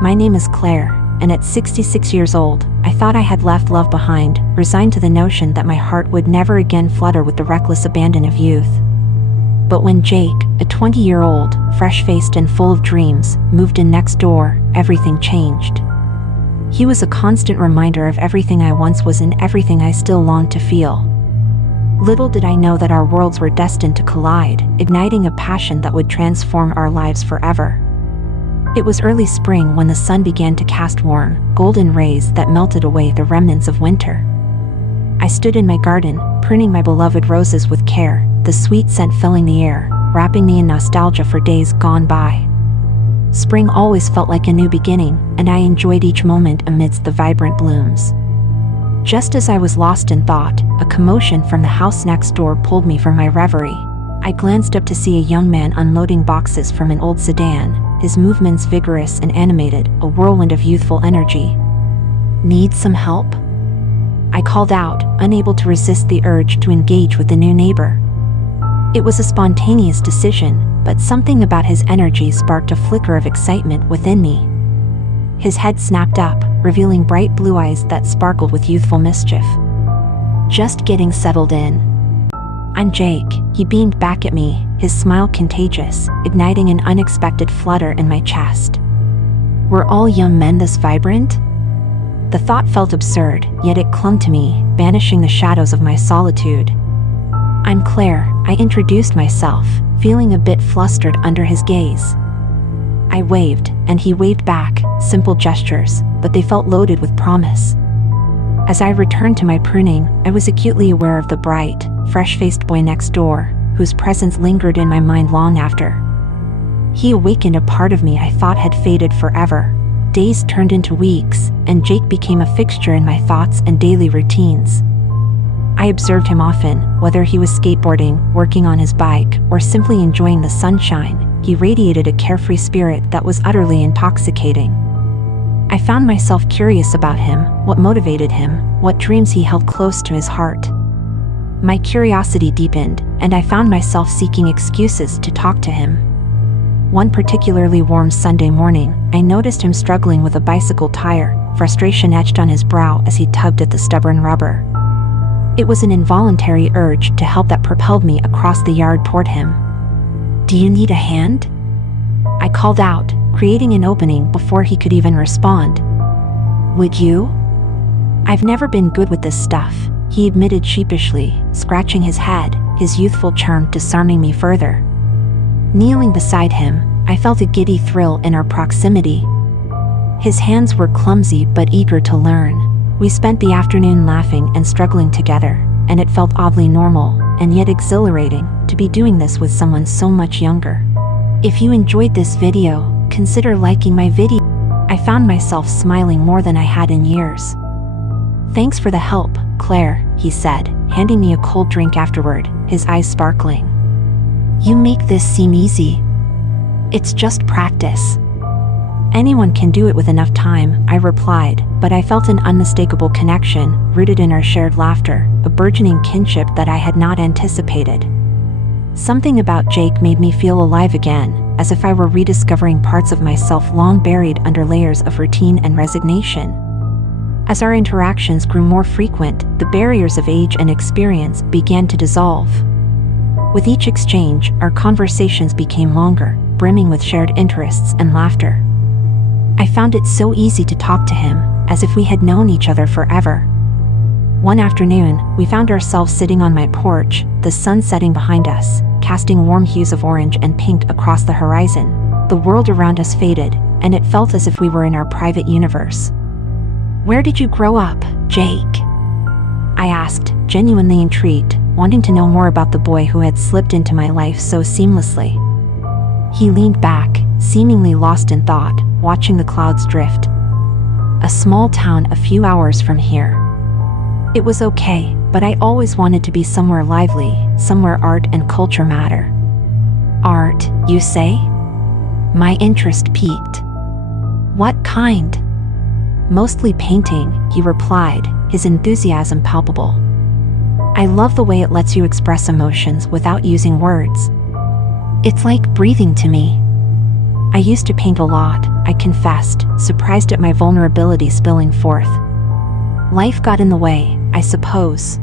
My name is Claire, and at 66 years old, I thought I had left love behind, resigned to the notion that my heart would never again flutter with the reckless abandon of youth. But when Jake, a 20-year-old, fresh-faced and full of dreams, moved in next door, everything changed. He was a constant reminder of everything I once was and everything I still longed to feel. Little did I know that our worlds were destined to collide, igniting a passion that would transform our lives forever. It was early spring when the sun began to cast warm, golden rays that melted away the remnants of winter. I stood in my garden, pruning my beloved roses with care, the sweet scent filling the air, wrapping me in nostalgia for days gone by. Spring always felt like a new beginning, and I enjoyed each moment amidst the vibrant blooms. Just as I was lost in thought, a commotion from the house next door pulled me from my reverie. I glanced up to see a young man unloading boxes from an old sedan, his movements vigorous and animated, a whirlwind of youthful energy. "Need some help?" I called out, unable to resist the urge to engage with the new neighbor. It was a spontaneous decision, but something about his energy sparked a flicker of excitement within me. His head snapped up, revealing bright blue eyes that sparkled with youthful mischief. "Just getting settled in." "I'm Jake," he beamed back at me, his smile contagious, igniting an unexpected flutter in my chest. Were all young men this vibrant? The thought felt absurd, yet it clung to me, banishing the shadows of my solitude. "I'm Claire," I introduced myself, feeling a bit flustered under his gaze. I waved, and he waved back, simple gestures, but they felt loaded with promise. As I returned to my pruning, I was acutely aware of the bright, fresh-faced boy next door, whose presence lingered in my mind long after. He awakened a part of me I thought had faded forever. Days turned into weeks, and Jake became a fixture in my thoughts and daily routines. I observed him often, whether he was skateboarding, working on his bike, or simply enjoying the sunshine. He radiated a carefree spirit that was utterly intoxicating. I found myself curious about him, what motivated him, what dreams he held close to his heart. My curiosity deepened, and I found myself seeking excuses to talk to him. One particularly warm Sunday morning, I noticed him struggling with a bicycle tire, frustration etched on his brow as he tugged at the stubborn rubber. It was an involuntary urge to help that propelled me across the yard toward him. "Do you need a hand?" I called out, creating an opening before he could even respond. "Would you?" "I've never been good with this stuff," he admitted sheepishly, scratching his head, his youthful charm disarming me further. Kneeling beside him, I felt a giddy thrill in our proximity. His hands were clumsy but eager to learn. We spent the afternoon laughing and struggling together, and it felt oddly normal, and yet exhilarating, to be doing this with someone so much younger. If you enjoyed this video, consider liking my video. I found myself smiling more than I had in years. "Thanks for the help, Claire," he said, handing me a cold drink afterward, his eyes sparkling. "You make this seem easy." "It's just practice. Anyone can do it with enough time," I replied, but I felt an unmistakable connection, rooted in our shared laughter, a burgeoning kinship that I had not anticipated. Something about Jake made me feel alive again, as if I were rediscovering parts of myself long buried under layers of routine and resignation. As our interactions grew more frequent, the barriers of age and experience began to dissolve. With each exchange, our conversations became longer, brimming with shared interests and laughter. I found it so easy to talk to him, as if we had known each other forever. One afternoon, we found ourselves sitting on my porch, the sun setting behind us, casting warm hues of orange and pink across the horizon. The world around us faded, and it felt as if we were in our private universe. "Where did you grow up, Jake?" I asked, genuinely intrigued, wanting to know more about the boy who had slipped into my life so seamlessly. He leaned back, seemingly lost in thought, watching the clouds drift. "A small town a few hours from here." It was okay, but I always wanted to be somewhere lively, somewhere art and culture matter. "Art, you say?" My interest piqued. "What kind?" "Mostly painting," he replied, his enthusiasm palpable. "I love the way it lets you express emotions without using words. It's like breathing to me." I used to paint a lot, I confessed, surprised at my vulnerability spilling forth. Life got in the way, I suppose.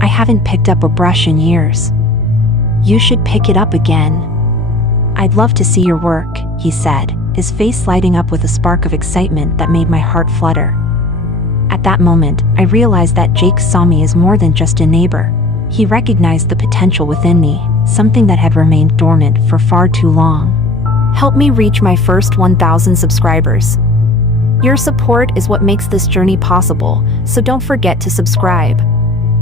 I haven't picked up a brush in years. You should pick it up again. I'd love to see your work, he said, his face lighting up with a spark of excitement that made my heart flutter. At that moment, I realized that Jake saw me as more than just a neighbor. He recognized the potential within me, something that had remained dormant for far too long. Help me reach my first 1,000 subscribers. Your support is what makes this journey possible, so don't forget to subscribe.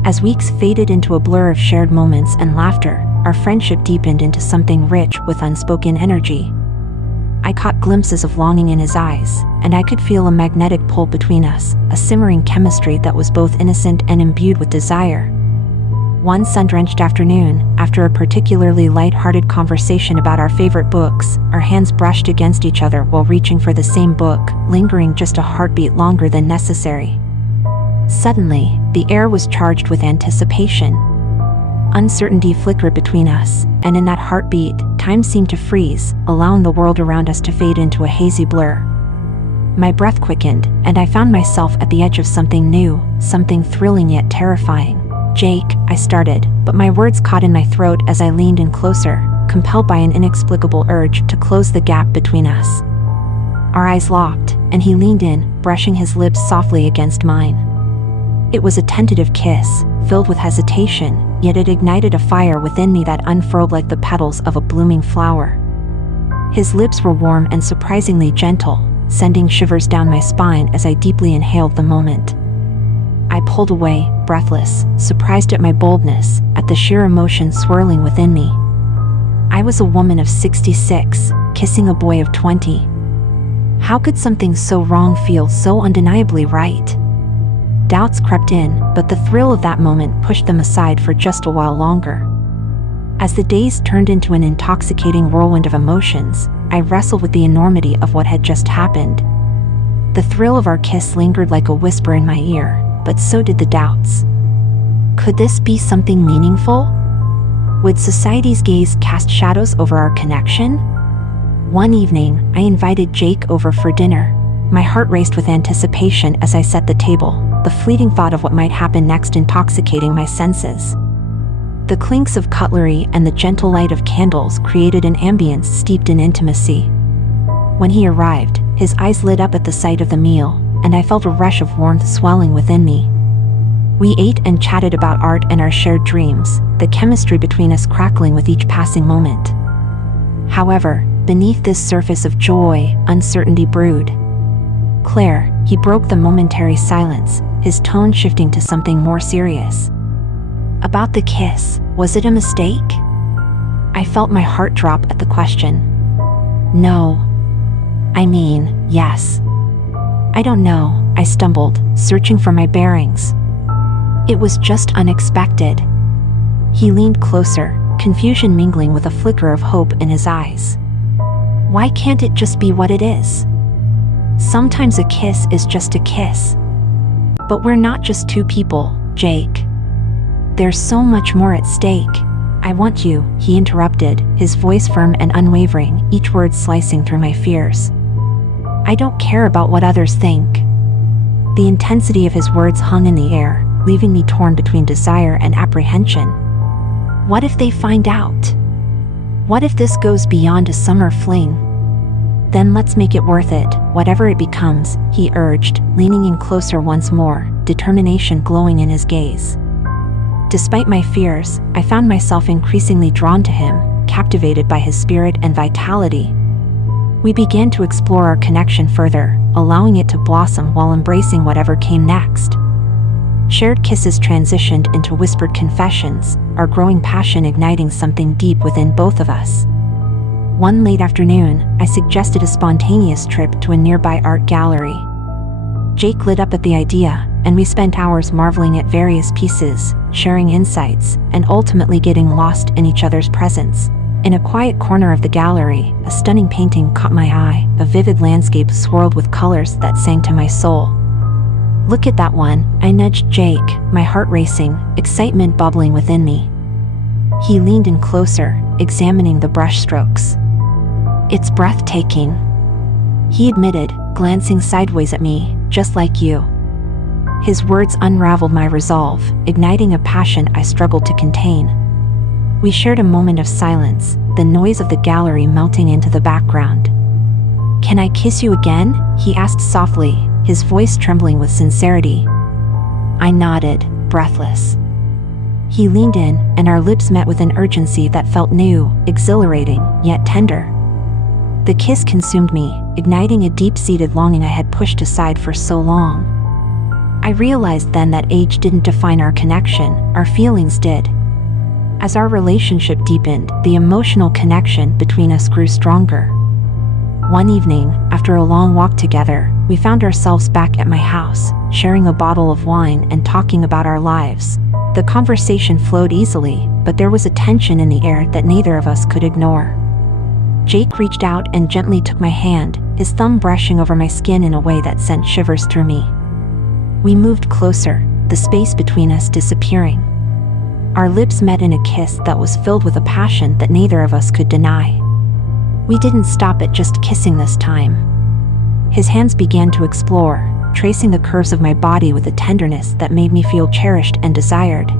As weeks faded into a blur of shared moments and laughter, our friendship deepened into something rich with unspoken energy. I caught glimpses of longing in his eyes, and I could feel a magnetic pull between us, a simmering chemistry that was both innocent and imbued with desire. One sun-drenched afternoon, after a particularly light-hearted conversation about our favorite books, our hands brushed against each other while reaching for the same book, lingering just a heartbeat longer than necessary. Suddenly, the air was charged with anticipation. Uncertainty flickered between us, and in that heartbeat, time seemed to freeze, allowing the world around us to fade into a hazy blur. My breath quickened, and I found myself at the edge of something new, something thrilling yet terrifying. Jake, I started, but my words caught in my throat as I leaned in closer, compelled by an inexplicable urge to close the gap between us. Our eyes locked, and he leaned in, brushing his lips softly against mine. It was a tentative kiss, filled with hesitation, yet it ignited a fire within me that unfurled like the petals of a blooming flower. His lips were warm and surprisingly gentle, sending shivers down my spine as I deeply inhaled the moment. I pulled away, breathless, surprised at my boldness, at the sheer emotion swirling within me. I was a woman of 66, kissing a boy of 20. How could something so wrong feel so undeniably right? Doubts crept in, but the thrill of that moment pushed them aside for just a while longer. As the days turned into an intoxicating whirlwind of emotions, I wrestled with the enormity of what had just happened. The thrill of our kiss lingered like a whisper in my ear, but so did the doubts. Could this be something meaningful? Would society's gaze cast shadows over our connection? One evening, I invited Jake over for dinner. My heart raced with anticipation as I set the table, the fleeting thought of what might happen next intoxicating my senses. The clinks of cutlery and the gentle light of candles created an ambience steeped in intimacy. When he arrived, his eyes lit up at the sight of the meal, and I felt a rush of warmth swelling within me. We ate and chatted about art and our shared dreams, the chemistry between us crackling with each passing moment. However, beneath this surface of joy, uncertainty brewed. "Claire," he broke the momentary silence, his tone shifting to something more serious. "About the kiss, was it a mistake?" I felt my heart drop at the question. "No. I mean, yes. I don't know," I stumbled, searching for my bearings. "It was just unexpected." He leaned closer, confusion mingling with a flicker of hope in his eyes. "Why can't it just be what it is? Sometimes a kiss is just a kiss. But we're not just two people, Jake. There's so much more at stake." "I want you," he interrupted, his voice firm and unwavering, each word slicing through my fears. "I don't care about what others think." The intensity of his words hung in the air, leaving me torn between desire and apprehension. What if they find out? What if this goes beyond a summer fling? "Then let's make it worth it, whatever it becomes," he urged, leaning in closer once more, determination glowing in his gaze. Despite my fears, I found myself increasingly drawn to him, captivated by his spirit and vitality. We began to explore our connection further, allowing it to blossom while embracing whatever came next. Shared kisses transitioned into whispered confessions, our growing passion igniting something deep within both of us. One late afternoon, I suggested a spontaneous trip to a nearby art gallery. Jake lit up at the idea, and we spent hours marveling at various pieces, sharing insights, and ultimately getting lost in each other's presence. In a quiet corner of the gallery, a stunning painting caught my eye, a vivid landscape swirled with colors that sang to my soul. "Look at that one," I nudged Jake, my heart racing, excitement bubbling within me. He leaned in closer, examining the brushstrokes. It's breathtaking, he admitted, glancing sideways at me, just like you. His words unraveled my resolve, igniting a passion I struggled to contain. We shared a moment of silence, the noise of the gallery melting into the background. "Can I kiss you again?" he asked softly, his voice trembling with sincerity. I nodded, breathless. He leaned in, and our lips met with an urgency that felt new, exhilarating, yet tender. The kiss consumed me, igniting a deep-seated longing I had pushed aside for so long. I realized then that age didn't define our connection, our feelings did. As our relationship deepened, the emotional connection between us grew stronger. One evening, after a long walk together, we found ourselves back at my house, sharing a bottle of wine and talking about our lives. The conversation flowed easily, but there was a tension in the air that neither of us could ignore. Jake reached out and gently took my hand, his thumb brushing over my skin in a way that sent shivers through me. We moved closer, the space between us disappearing. Our lips met in a kiss that was filled with a passion that neither of us could deny. We didn't stop at just kissing this time. His hands began to explore, tracing the curves of my body with a tenderness that made me feel cherished and desired.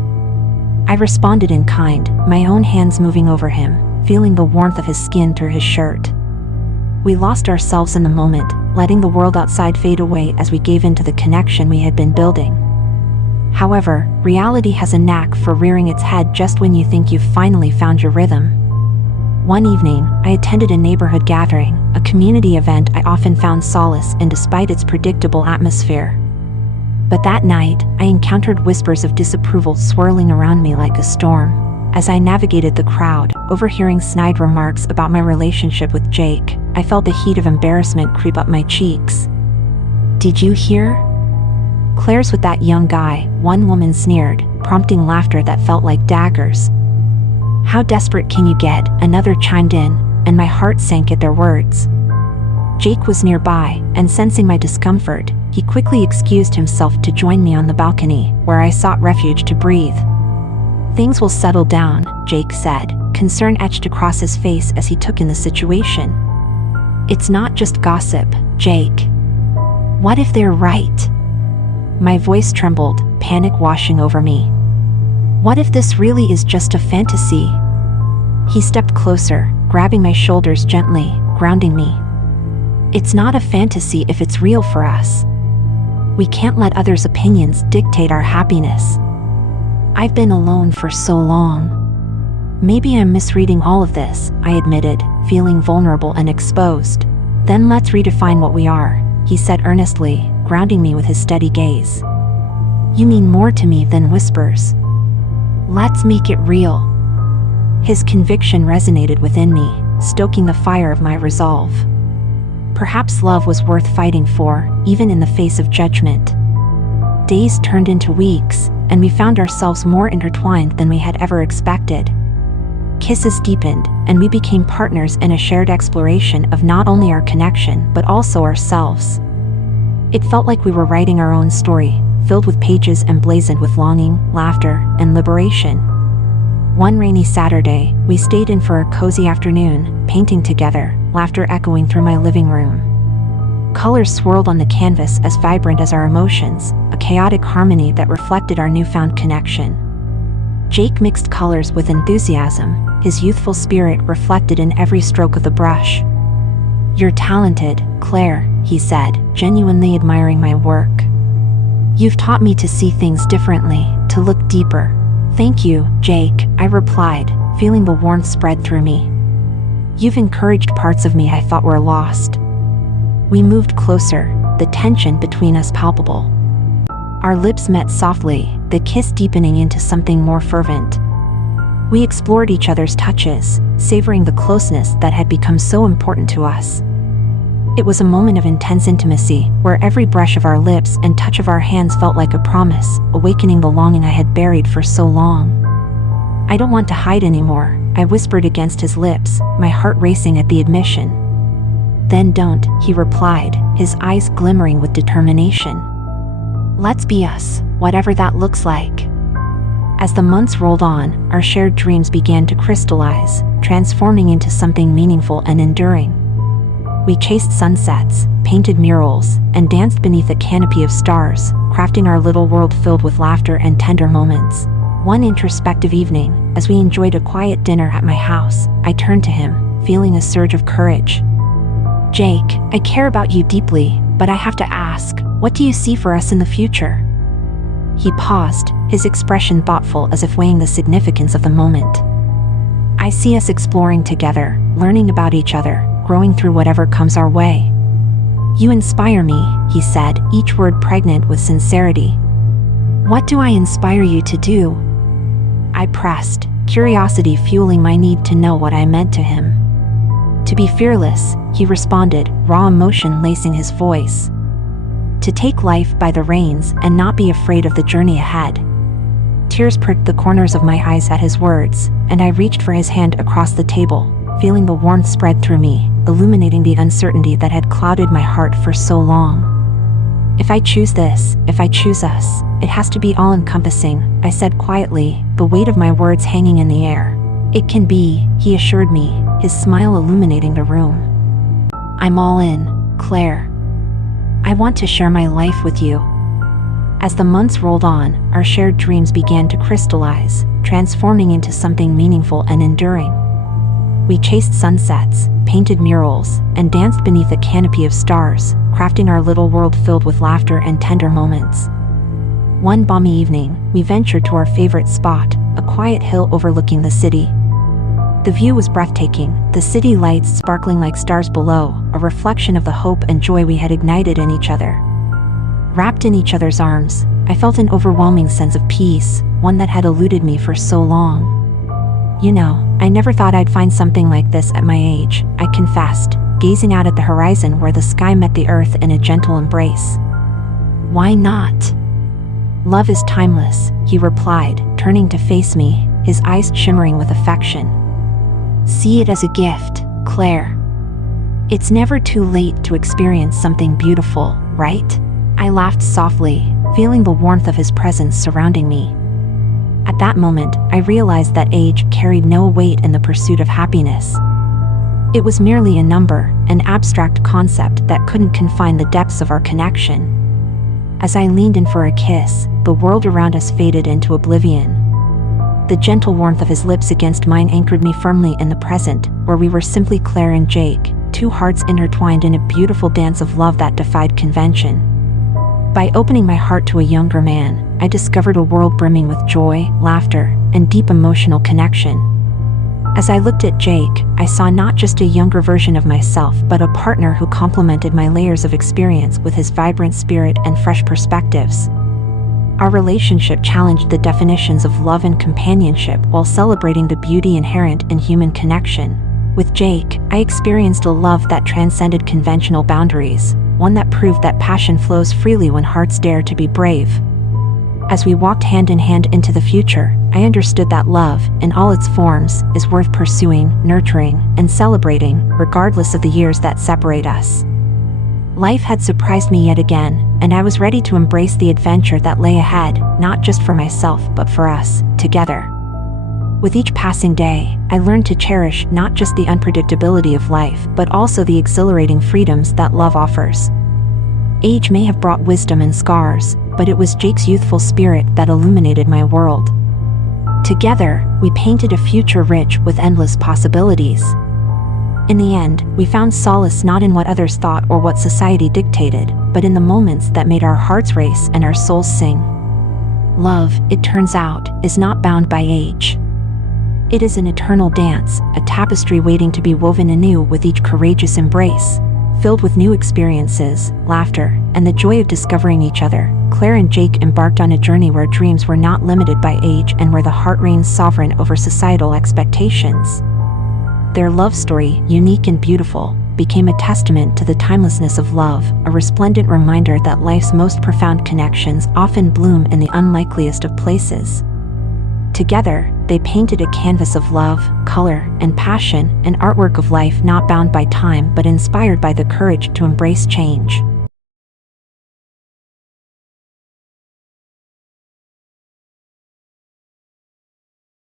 I responded in kind, my own hands moving over him, feeling the warmth of his skin through his shirt. We lost ourselves in the moment, letting the world outside fade away as we gave into the connection we had been building. However, reality has a knack for rearing its head just when you think you've finally found your rhythm. One evening, I attended a neighborhood gathering, a community event I often found solace in despite its predictable atmosphere. But that night, I encountered whispers of disapproval swirling around me like a storm. As I navigated the crowd, overhearing snide remarks about my relationship with Jake, I felt the heat of embarrassment creep up my cheeks. "Did you hear? Claire's with that young guy," one woman sneered, prompting laughter that felt like daggers. "How desperate can you get?" another chimed in, and my heart sank at their words. Jake was nearby, and sensing my discomfort, he quickly excused himself to join me on the balcony, where I sought refuge to breathe. "Things will settle down," Jake said, concern etched across his face as he took in the situation. "It's not just gossip, Jake. What if they're right?" My voice trembled, panic washing over me. "What if this really is just a fantasy?" He stepped closer, grabbing my shoulders gently, grounding me. "It's not a fantasy if it's real for us. We can't let others' opinions dictate our happiness. I've been alone for so long. Maybe I'm misreading all of this," I admitted, feeling vulnerable and exposed. "Then let's redefine what we are," he said earnestly, grounding me with his steady gaze. "You mean more to me than whispers. Let's make it real." His conviction resonated within me, stoking the fire of my resolve. Perhaps love was worth fighting for, even in the face of judgment. Days turned into weeks, and we found ourselves more intertwined than we had ever expected. Kisses deepened, and we became partners in a shared exploration of not only our connection but also ourselves. It felt like we were writing our own story, filled with pages emblazoned with longing, laughter, and liberation. One rainy Saturday, we stayed in for a cozy afternoon, painting together, laughter echoing through my living room. Colors swirled on the canvas as vibrant as our emotions, a chaotic harmony that reflected our newfound connection. Jake mixed colors with enthusiasm, his youthful spirit reflected in every stroke of the brush. "You're talented, Claire," he said, genuinely admiring my work. "You've taught me to see things differently, to look deeper." "Thank you, Jake," I replied, feeling the warmth spread through me. "You've encouraged parts of me I thought were lost." We moved closer, the tension between us palpable. Our lips met softly, the kiss deepening into something more fervent. We explored each other's touches, savoring the closeness that had become so important to us. It was a moment of intense intimacy, where every brush of our lips and touch of our hands felt like a promise, awakening the longing I had buried for so long. "I don't want to hide anymore," I whispered against his lips, my heart racing at the admission. "Then don't," he replied, his eyes glimmering with determination. "Let's be us, whatever that looks like." As the months rolled on, our shared dreams began to crystallize, transforming into something meaningful and enduring. We chased sunsets, painted murals, and danced beneath a canopy of stars, crafting our little world filled with laughter and tender moments. One introspective evening, as we enjoyed a quiet dinner at my house, I turned to him, feeling a surge of courage. "Jake, I care about you deeply, but I have to ask, what do you see for us in the future?" He paused, his expression thoughtful as if weighing the significance of the moment. "I see us exploring together, learning about each other, growing through whatever comes our way." "You inspire me," he said, each word pregnant with sincerity. "What do I inspire you to do?" I pressed, curiosity fueling my need to know what I meant to him. "To be fearless," he responded, raw emotion lacing his voice. "To take life by the reins and not be afraid of the journey ahead." Tears pricked the corners of my eyes at his words, and I reached for his hand across the table, feeling the warmth spread through me, illuminating the uncertainty that had clouded my heart for so long. "If I choose this, if I choose us, it has to be all-encompassing," I said quietly, the weight of my words hanging in the air. "It can be," he assured me, his smile illuminating the room. "I'm all in, Claire. I want to share my life with you." As the months rolled on, our shared dreams began to crystallize, transforming into something meaningful and enduring. We chased sunsets, painted murals, and danced beneath a canopy of stars, crafting our little world filled with laughter and tender moments. One balmy evening, we ventured to our favorite spot, a quiet hill overlooking the city. The view was breathtaking, the city lights sparkling like stars below, a reflection of the hope and joy we had ignited in each other. Wrapped in each other's arms, I felt an overwhelming sense of peace, one that had eluded me for so long. "You know, I never thought I'd find something like this at my age," I confessed, gazing out at the horizon where the sky met the earth in a gentle embrace. "Why not? Love is timeless," he replied, turning to face me, his eyes shimmering with affection. "See it as a gift, Claire. It's never too late to experience something beautiful, right?" I laughed softly, feeling the warmth of his presence surrounding me. At that moment, I realized that age carried no weight in the pursuit of happiness. It was merely a number, an abstract concept that couldn't confine the depths of our connection. As I leaned in for a kiss, the world around us faded into oblivion. The gentle warmth of his lips against mine anchored me firmly in the present, where we were simply Claire and Jake, two hearts intertwined in a beautiful dance of love that defied convention. By opening my heart to a younger man, I discovered a world brimming with joy, laughter, and deep emotional connection. As I looked at Jake, I saw not just a younger version of myself but a partner who complemented my layers of experience with his vibrant spirit and fresh perspectives. Our relationship challenged the definitions of love and companionship while celebrating the beauty inherent in human connection. With Jake, I experienced a love that transcended conventional boundaries, one that proved that passion flows freely when hearts dare to be brave. As we walked hand in hand into the future, I understood that love, in all its forms, is worth pursuing, nurturing, and celebrating, regardless of the years that separate us. Life had surprised me yet again, and I was ready to embrace the adventure that lay ahead, not just for myself but for us, together. With each passing day, I learned to cherish not just the unpredictability of life but also the exhilarating freedoms that love offers. Age may have brought wisdom and scars, but it was Jake's youthful spirit that illuminated my world. Together, we painted a future rich with endless possibilities. In the end, we found solace not in what others thought or what society dictated, but in the moments that made our hearts race and our souls sing. Love, it turns out, is not bound by age. It is an eternal dance, a tapestry waiting to be woven anew with each courageous embrace. Filled with new experiences, laughter, and the joy of discovering each other, Claire and Jake embarked on a journey where dreams were not limited by age and where the heart reigns sovereign over societal expectations. Their love story, unique and beautiful, became a testament to the timelessness of love, a resplendent reminder that life's most profound connections often bloom in the unlikeliest of places. Together, they painted a canvas of love, color, and passion, an artwork of life not bound by time but inspired by the courage to embrace change.